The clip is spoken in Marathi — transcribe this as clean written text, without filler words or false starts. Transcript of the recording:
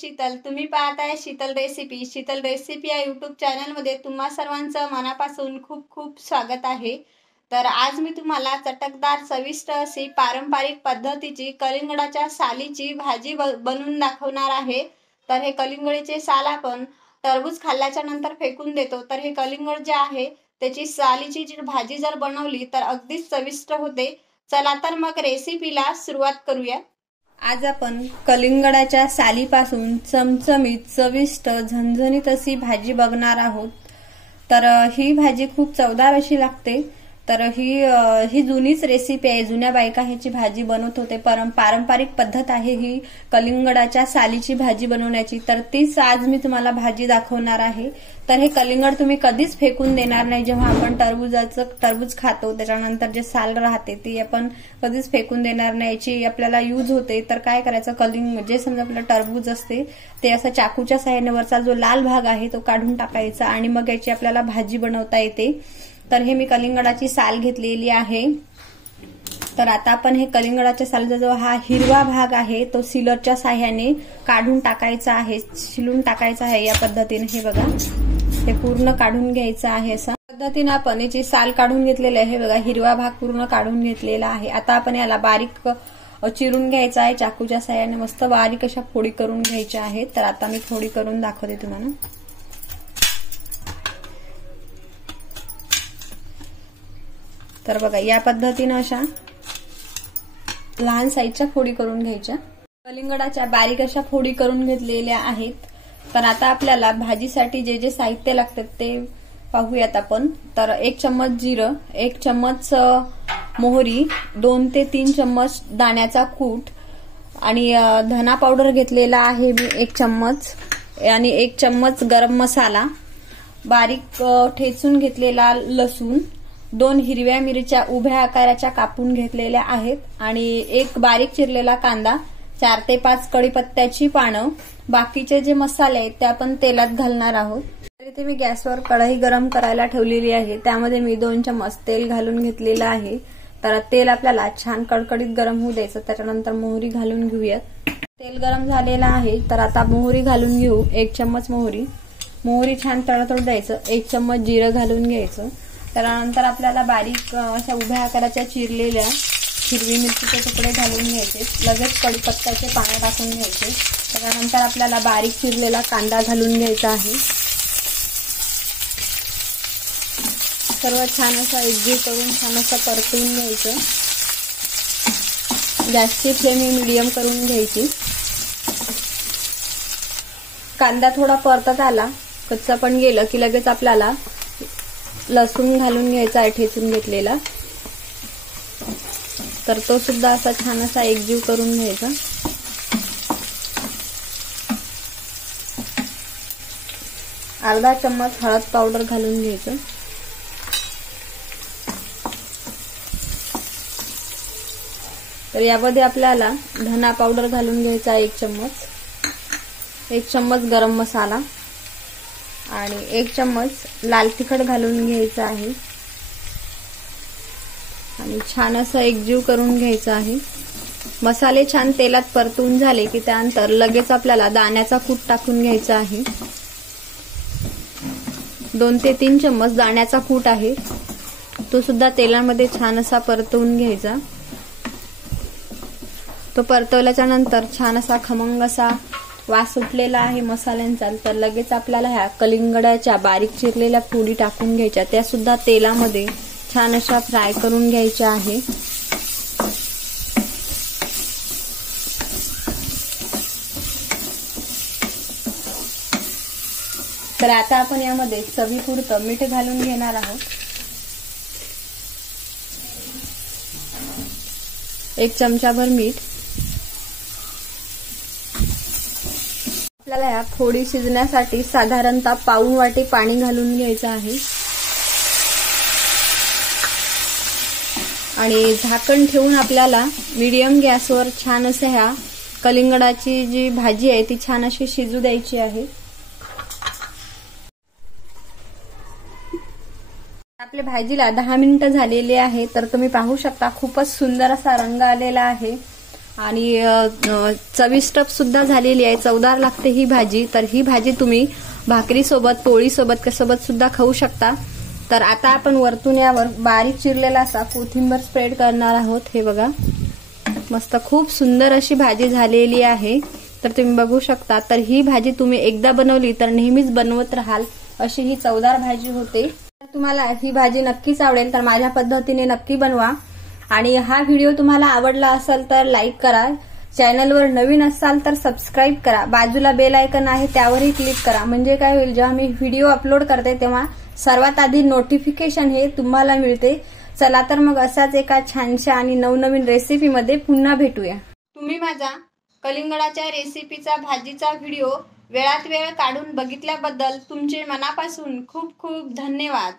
शीतल. तुम्ही पाहताय शीतल रेसिपी. शीतल रेसिपी या यूट्यूब चॅनलमध्ये तुम्हा सर्वांचं मनापासून खूप खूप स्वागत आहे. तर आज मी तुम्हाला चटकदार चविष्ट अशी पारंपरिक पद्धतीची कलिंगडाच्या सालीची भाजी बनवून दाखवणार आहे. तर हे कलिंगडीचे साल आपण टरबूज खाल्ल्याच्या नंतर फेकून देतो, तर हे कलिंगड जे आहे त्याची सालीची जी भाजी जर बनवली तर अगदीच चविष्ट होते. चला तर मग रेसिपीला सुरुवात करूया. आज आपण कलिंगडाच्या सालीपासून चमचमीत चविष्ट झणझणीत अशी भाजी बघणार आहोत. तर ही भाजी खूप चवदार अशी लागते. तर ही जुनीच रेसिपी आहे. जुन्या बायका ह्याची भाजी बनवत होते. पारंपरिक पद्धत आहे ही कलिंगडाच्या सालीची भाजी बनवण्याची. तर तीच आज मी तुम्हाला भाजी दाखवणार आहे. तर हे कलिंगड तुम्ही कधीच फेकून देणार नाही. जेव्हा आपण टरबूज खातो त्याच्यानंतर जे साल राहते ती आपण कधीच फेकून देणार नाही. याची आपल्याला यूज होते. तर काय करायचं, जे समजा आपलं टरबूज असते ते असं चाकूच्या साहाय्याने वरचा जो लाल भाग आहे तो काढून टाकायचा आणि मग याची आपल्याला भाजी बनवता येते. तर हे मी कलिंगडाची साल घेतलेली आहे. तर आता आपण हे कलिंगडाच्या सालीचा जो हा हिरवा भाग आहे तो सिलरच्या साहाय्याने काढून टाकायचा आहे, शिलून टाकायचा आहे. या पद्धतीने हे बघा, हे पूर्ण काढून घ्यायचं आहे. अशा पद्धतीने आपण याची साल काढून घेतलेली आहे. बघा, हिरवा भाग पूर्ण काढून घेतलेला आहे. आता आपण याला बारीक चिरून घ्यायचा आहे चाकूच्या साहाय्याने. मस्त बारीक अशा फोडी करून घ्यायच्या आहेत. तर आता मी फोडी करून दाखवते तुम्हाला. तर बघा, या पद्धतीने अशा लहान साईजच्या फोडी करून घ्यायच्या. कलिंगडाच्या बारीक अशा फोडी करून घेतलेल्या आहेत. तर आता आपल्याला भाजीसाठी जे जे साहित्य लागतात ते पाहूयात आपण. तर 1 चम्मच जिरं, 1 चम्मच मोहरी, 2 ते 3 चम्मच दाण्याचा कूट आणि धना पावडर घेतलेला आहे मी 1 चम्मच आणि 1 चम्मच गरम मसाला, बारीक ठेचून घेतलेला लसूण, 2 हिरव्या मिरच्या उभ्या आकाराच्या कापून घेतलेल्या आहेत आणि 1 बारीक चिरलेला कांदा, 4 ते 5 कढीपत्त्याची पानं. बाकीचे जे मसाले आहेत ते आपण तेलात घालणार आहोत. तर इथे मी गॅसवर कढई गरम करायला ठेवलेली आहे. त्यामध्ये मी 2 चम्मच तेल घालून घेतलेलं आहे. तर तेल आपल्याला छान कडकडीत गरम होऊ द्यायचं. त्याच्यानंतर मोहरी घालून घेऊयात. तेल गरम झालेलं आहे. तर आता मोहरी घालून घेऊ. 1 चम्मच मोहरी छान तळतळू द्यायचं. 1 चम्मच जिरं घालून घ्यायचं. त्यानंतर आपल्याला बारीक अशा उभ्या आकाराच्या चिरलेल्या हिरवी मिरचीचे तुकडे घालून घ्यायचे. लगेच कढीपत्त्याचे पानं टाकून घ्यायचे. त्यानंतर आपल्याला बारीक चिरलेला कांदा घालून घ्यायचा आहे. सर्व छान असं एकजीव करून छान असं परतून घ्यायचं. गॅसची फ्लेम मीडियम करून घ्यायची. कांदा थोडा परतत आला, कच्चा पण गेलं की लगेच आपल्याला लसूण घालून घ्यायचा आहे ठेचून घेतलेला. तर तो सुद्धा असा छान असा एकजीव करून घ्यायचा. अर्धा चम्मच हळद पावडर घालून घ्यायचं. तर यामध्ये आपल्याला धना पावडर घालून घ्यायचा 1 चम्मच, 1 चम्मच गरम मसाला आणि 1 चम्मच लाल तिखट घालून घ्यायचं आहे आणि छान असं एकजीव करून घ्यायचं आहे. मसाले छान तेलात परतून झाले की त्यानंतर लगेच आपल्याला दाण्याचा कूट टाकून घ्यायचा आहे. 2 ते 3 चम्मच दाण्याचा कूट आहे. तो सुद्धा तेलामध्ये छान असा परतवून घ्यायचा. तो परतवल्याच्या नंतर छान असा खमंग असा वास सुटलेला आहे मसाल्यांचा. तर लगेच आपल्याला ह्या कलिंगडाच्या बारीक चिरलेल्या फोडी टाकून घ्यायच्या. त्या सुद्धा तेलामध्ये छान अशा फ्राय करून घ्यायच्या आहे. तर आता आपण यामध्ये चवीपुरतं मीठ घालून घेणार आहोत. 1 चमचाभर मीठ. आपल्याला ह्या फोडी शिजण्यासाठी साधारणतः पाऊण वाटी पाणी घालून घ्यायचं आहे आणि झाकण ठेवून आपल्याला मीडियम गॅसवर छान असं ह्या कलिंगडाची जी भाजी आहे ती छान अशी शिजू द्यायची आहे. आपल्या भाजीला 10 मिनिटं झालेली आहे. तर तुम्ही पाहू शकता खूपच सुंदर असा रंग आलेला आहे आणि चविष्ट सुद्धा झालेली आहे। चवदार लागते ही भाजी। तर ही भाजी तुम्ही भाकरी सोबत, पोळी सोबत सोबत सुद्धा खाऊ शकता। तर आता आपण वरतून यावर बारीक चिरलेला असा कोथिंबीर स्प्रेड करणार आहोत। हे बघा, मस्त खूप सुंदर अशी भाजी झालेली आहे। तर तुम्ही बघू शकता। तर ही भाजी तुम्ही एकदा बनवली तर नेहमीच बनवत राहाल अशी ही चवदार भाजी होते। तुम्हाला ही भाजी नक्कीच आवडेल तर माझ्या पद्धतीने नक्की बनवा। आणि हा व्हिडिओ तुम्हाला आवडला असेल तर लाईक करा, चॅनलवर नवीन असाल तर सबस्क्राईब करा, बाजूला बेल आयकॉन आहे त्यावरही क्लिक करा। म्हणजे काय होईल, जेव्हा मी व्हिडिओ अपलोड करते तेव्हा सर्वात आधी नोटिफिकेशन हे तुम्हाला मिळते। चला तर मग असाच एका छानशा आणि नवनवीन रेसिपीमध्ये पुन्हा भेटूया। तुम्ही माझा कलिंगडाच्या रेसिपीचा भाजीचा व्हिडिओ वेळात वेळ काढून बघितल्याबद्दल तुमचे मनापासून खूप खूप धन्यवाद।